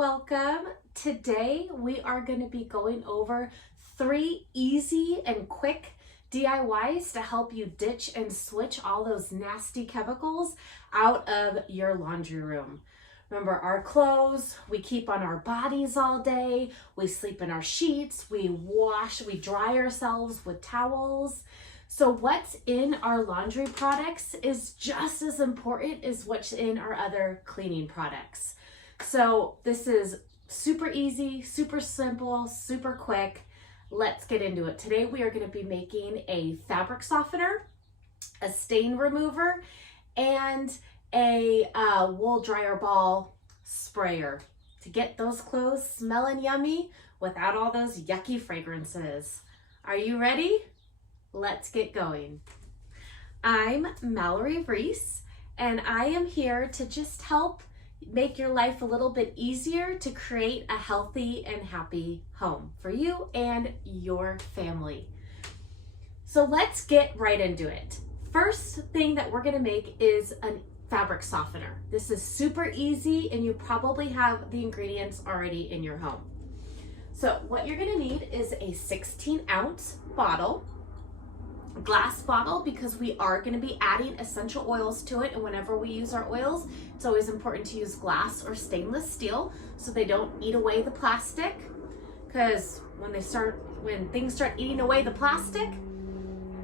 welcome. Today we are going to be going over 3 easy and quick DIYs to help you ditch and switch all those nasty chemicals out of your laundry room. Remember, our clothes, we keep on our bodies all day, we sleep in our sheets, we wash, we dry ourselves with towels. So what's in our laundry products is just as important as what's in our other cleaning products. So this is super easy, super simple, super quick. Let's get into it. Today we are going to be making a fabric softener, a stain remover, and a wool dryer ball sprayer to get those clothes smelling yummy without all those yucky fragrances. Are you ready? Let's get going. I'm Mallory Riess, and I am here to just help make your life a little bit easier to create a healthy and happy home for you and your family. So let's get right into it. First thing that we're going to make is a fabric softener. This is super easy and you probably have the ingredients already in your home. So what you're going to need is a 16-ounce bottle, glass bottle, because we are going to be adding essential oils to it, and whenever we use our oils, it's always important to use glass or stainless steel so they don't eat away the plastic, because when things start eating away the plastic,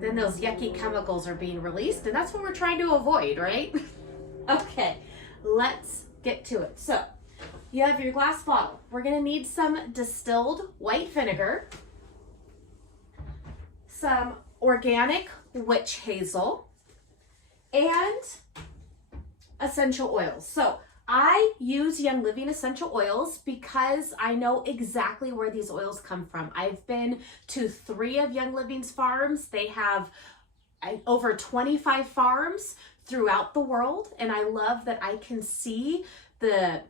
then those yucky chemicals are being released, and that's what we're trying to avoid, right? Okay, let's get to it. So you have your glass bottle. We're going to need some distilled white vinegar, some organic witch hazel, and essential oils. So I use Young Living essential oils because I know exactly where these oils come from. I've been to 3 of Young Living's farms. They have over 25 farms throughout the world, and I love that I can see the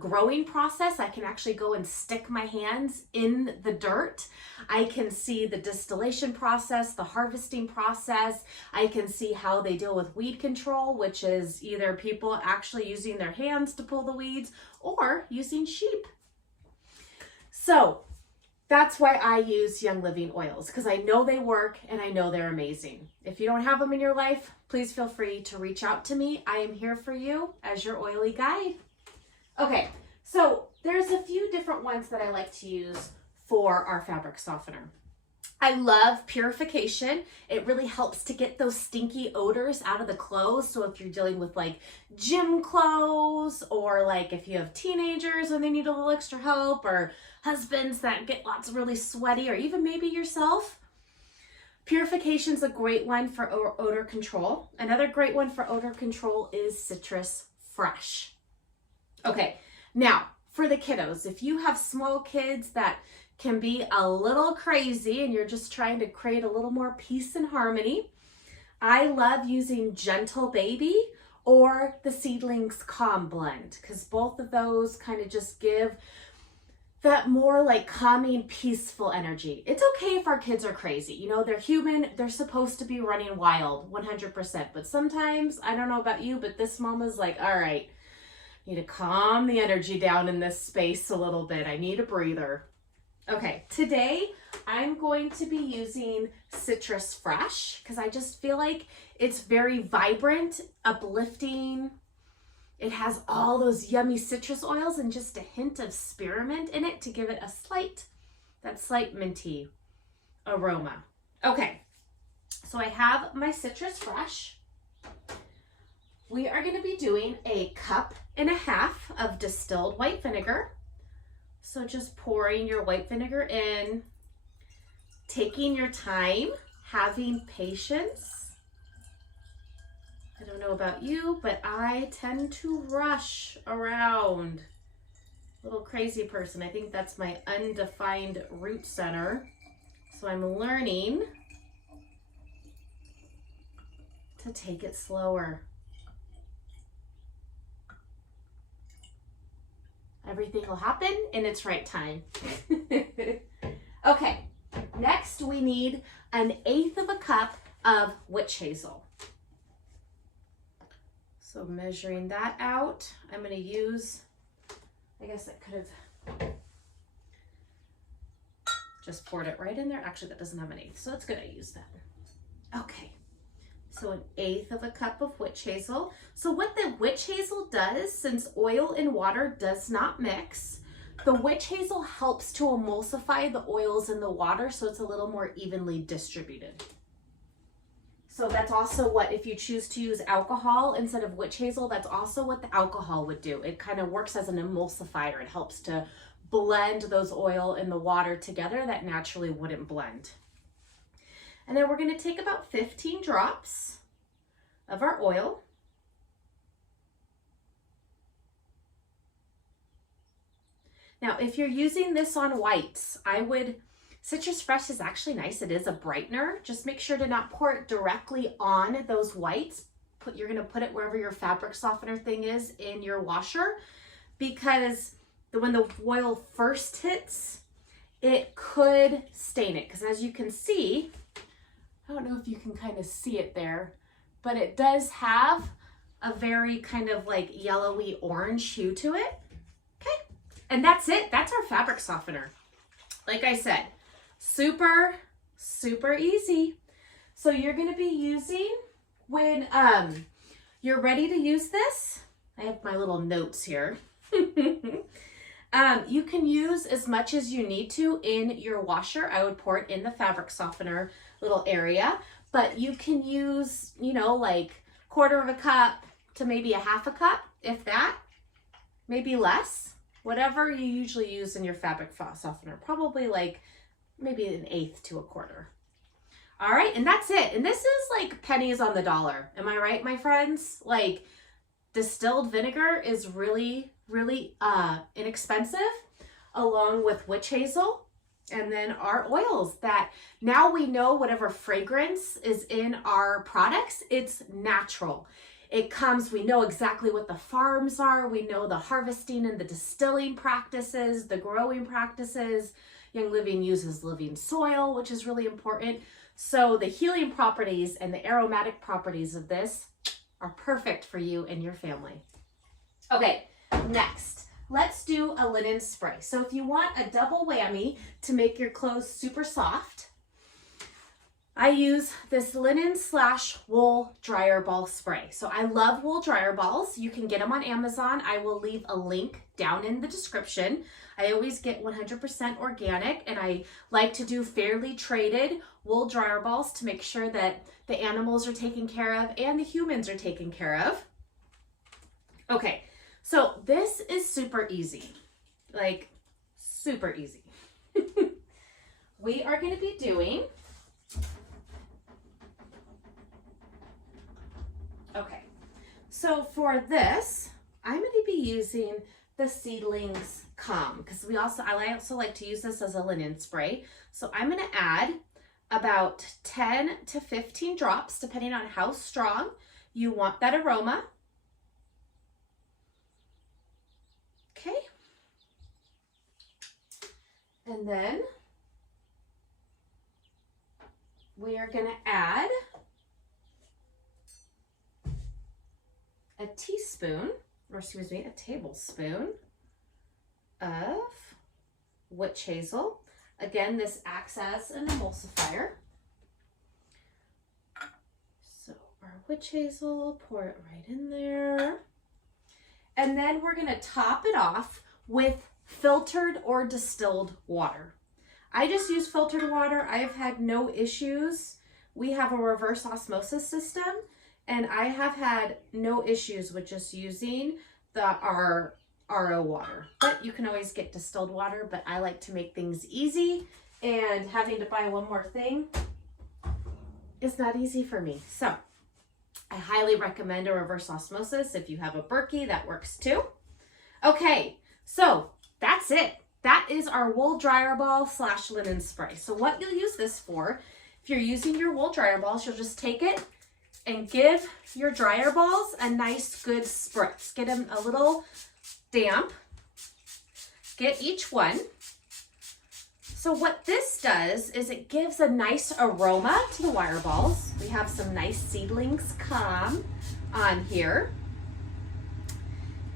growing process. I can actually go and stick my hands in the dirt. I can see the distillation process, the harvesting process. I can see how they deal with weed control, which is either people actually using their hands to pull the weeds or using sheep. So that's why I use Young Living oils, because I know they work and I know they're amazing. If you don't have them in your life, please feel free to reach out to me. I am here for you as your oily guide. Okay, so there's a few different ones that I like to use for our fabric softener. I love Purification. It really helps to get those stinky odors out of the clothes. So if you're dealing with like gym clothes, or like if you have teenagers and they need a little extra help, or husbands that get lots of really sweaty, or even maybe yourself, Purification's a great one for odor control. Another great one for odor control is Citrus Fresh. Okay, now for the kiddos, if you have small kids that can be a little crazy and you're just trying to create a little more peace and harmony, I love using Gentle Baby or the Seedlings Calm Blend, because both of those kind of just give that more like calming, peaceful energy. It's okay if our kids are crazy. You know, they're human. They're supposed to be running wild 100%. But sometimes, I don't know about you, but this mom is like, all right, I need to calm the energy down in this space a little bit. I need a breather. Okay, today I'm going to be using Citrus Fresh because I just feel like it's very vibrant, uplifting. It has all those yummy citrus oils and just a hint of spearmint in it to give it a slight minty aroma. Okay, so I have my Citrus Fresh. We are going to be doing 1.5 cups of distilled white vinegar. So just pouring your white vinegar in, taking your time, having patience. I don't know about you, but I tend to rush around. Little crazy person. I think that's my undefined root center. So I'm learning to take it slower. Everything will happen in its right time. Okay, next we need 1/8 cup of witch hazel. So measuring that out, I'm going to use I guess I could have just poured it right in there. Actually, that doesn't have an eighth, so it's good I used that. Okay, so 1/8 of a cup of witch hazel. So what the witch hazel does, since oil and water does not mix, the witch hazel helps to emulsify the oils in the water so it's a little more evenly distributed. So that's also what, if you choose to use alcohol instead of witch hazel, that's also what the alcohol would do. It kind of works as an emulsifier. It helps to blend those oil and the water together that naturally wouldn't blend. And then we're going to take about 15 drops of our oil. Now, if you're using this on whites, Citrus Fresh is actually nice. It is a brightener. Just make sure to not pour it directly on those whites. You're going to put it wherever your fabric softener thing is in your washer, because when the oil first hits, it could stain it. Because as you can see, I don't know if you can kind of see it there, but it does have a very kind of like yellowy orange hue to it. Okay, and that's it. That's our fabric softener. Like I said, super, super easy. So you're going to be using, when you're ready to use this, I have my little notes here. You can use as much as you need to in your washer. I would pour it in the fabric softener little area, but you can use, you know, like 1/4 of a cup to maybe 1/2 a cup, if that, maybe less, whatever you usually use in your fabric softener, probably like maybe 1/8 to 1/4. All right, and that's it. And this is like pennies on the dollar. Am I right, my friends? Like, distilled vinegar is really, really inexpensive, along with witch hazel. And then our oils that now we know whatever fragrance is in our products, it's natural. It comes, we know exactly what the farms are. We know the harvesting and the distilling practices, the growing practices. Young Living uses living soil, which is really important. So the healing properties and the aromatic properties of this are perfect for you and your family. Okay, next, let's do a linen spray. So if you want a double whammy to make your clothes super soft, I use this linen/wool dryer ball spray. So I love wool dryer balls. You can get them on Amazon. I will leave a link down in the description. I always get 100% organic, and I like to do fairly traded wool dryer balls to make sure that the animals are taken care of and the humans are taken care of. Okay, so this is super easy, like super easy. We are going to be doing, okay, so for this, I'm going to be using the Seedlings Calm, because I also like to use this as a linen spray. So I'm going to add about 10 to 15 drops, depending on how strong you want that aroma. Okay. And then we are going to add a tablespoon of witch hazel. Again, this acts as an emulsifier. So our witch hazel, pour it right in there. And then we're going to top it off with filtered or distilled water. I just use filtered water. I have had no issues. We have a reverse osmosis system, and I have had no issues with just using our RO water. But you can always get distilled water, but I like to make things easy, and having to buy one more thing is not easy for me. So I highly recommend a reverse osmosis. If you have a Berkey, that works too. Okay, so that's it. That is our wool dryer ball / linen spray. So what you'll use this for, if you're using your wool dryer balls, you'll just take it and give your dryer balls a nice good spritz. Get them a little damp. Get each one. So what this does is it gives a nice aroma to the wire balls. We have some nice Seedlings Calm on here.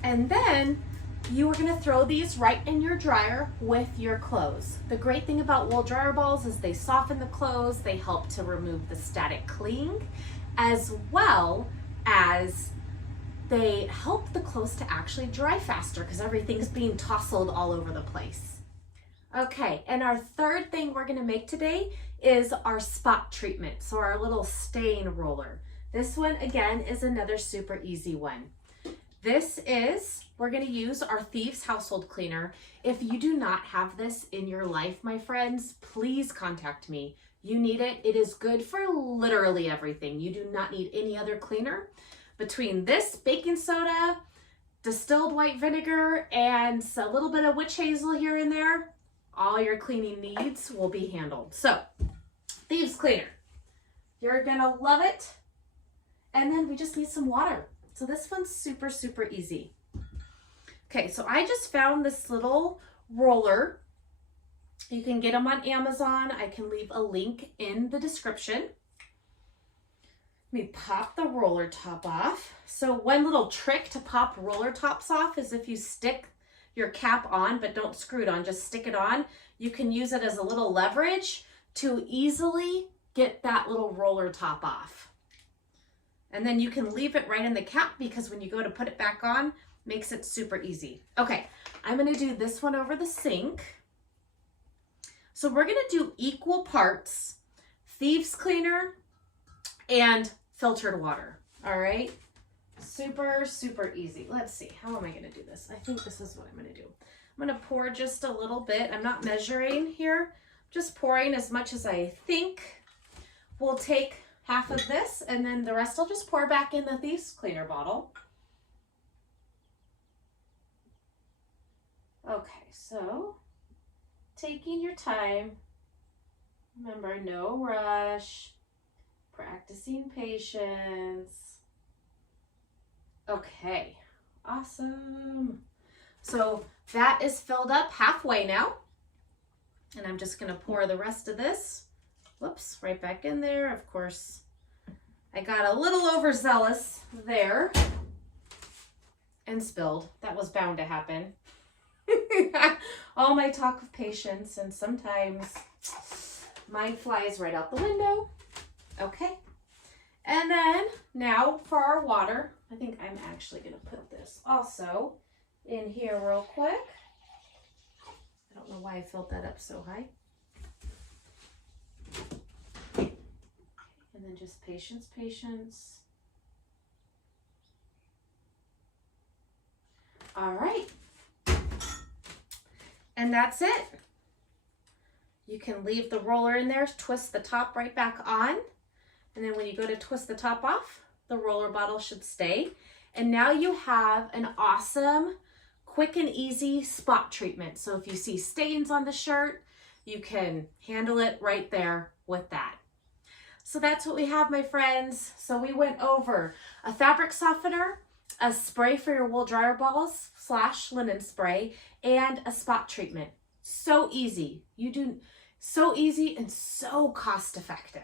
And then you are gonna throw these right in your dryer with your clothes. The great thing about wool dryer balls is they soften the clothes, they help to remove the static cling, as well as they help the clothes to actually dry faster because everything's being tousled all over the place. Okay, and our third thing we're gonna make today is our spot treatment, so our little stain roller. This one, again, is another super easy one. We're gonna use our Thieves Household Cleaner. If you do not have this in your life, my friends, please contact me. You need it. It is good for literally everything. You do not need any other cleaner. Between this, baking soda, distilled white vinegar, and a little bit of witch hazel here and there, all your cleaning needs will be handled. So, Thieves Cleaner, you're gonna love it. And then we just need some water. So this one's super, super easy. Okay, so I just found this little roller. You can get them on Amazon. I can leave a link in the description. Let me pop the roller top off. So one little trick to pop roller tops off is if you stick your cap on, but don't screw it on, just stick it on. You can use it as a little leverage to easily get that little roller top off. And then you can leave it right in the cap because when you go to put it back on, makes it super easy. Okay, I'm gonna do this one over the sink. So we're gonna do equal parts Thieves Cleaner and filtered water, all right? Super, super easy. Let's see, how am I gonna do this? I think this is what I'm gonna do. I'm gonna pour just a little bit. I'm not measuring here, just pouring as much as I think will take half of this, and then the rest I'll just pour back in the Thieves Cleaner bottle. Okay, so taking your time. Remember, no rush. Practicing patience. Okay, awesome. So that is filled up halfway now. And I'm just gonna pour the rest of this, whoops, right back in there. Of course, I got a little overzealous there and spilled. That was bound to happen. All my talk of patience, and sometimes mine flies right out the window. Okay. And then now for our water, I think I'm actually going to put this also in here real quick. I don't know why I filled that up so high. And then just patience, patience. All right. And that's it. You can leave the roller in there, twist the top right back on. And then when you go to twist the top off, the roller bottle should stay. And now you have an awesome, quick and easy spot treatment. So if you see stains on the shirt, you can handle it right there with that. So that's what we have, my friends. So we went over a fabric softener, a spray for your wool dryer balls / linen spray, and a spot treatment. So easy. So easy and so cost effective.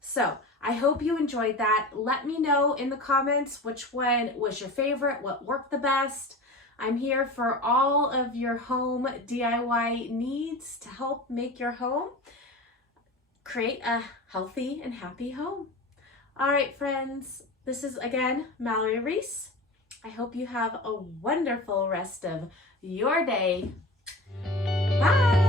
So I hope you enjoyed that. Let me know in the comments which one was your favorite, what worked the best. I'm here for all of your home DIY needs to help make your home create a healthy and happy home. All right, friends, this is again Mallory Riess. I hope you have a wonderful rest of your day. Bye.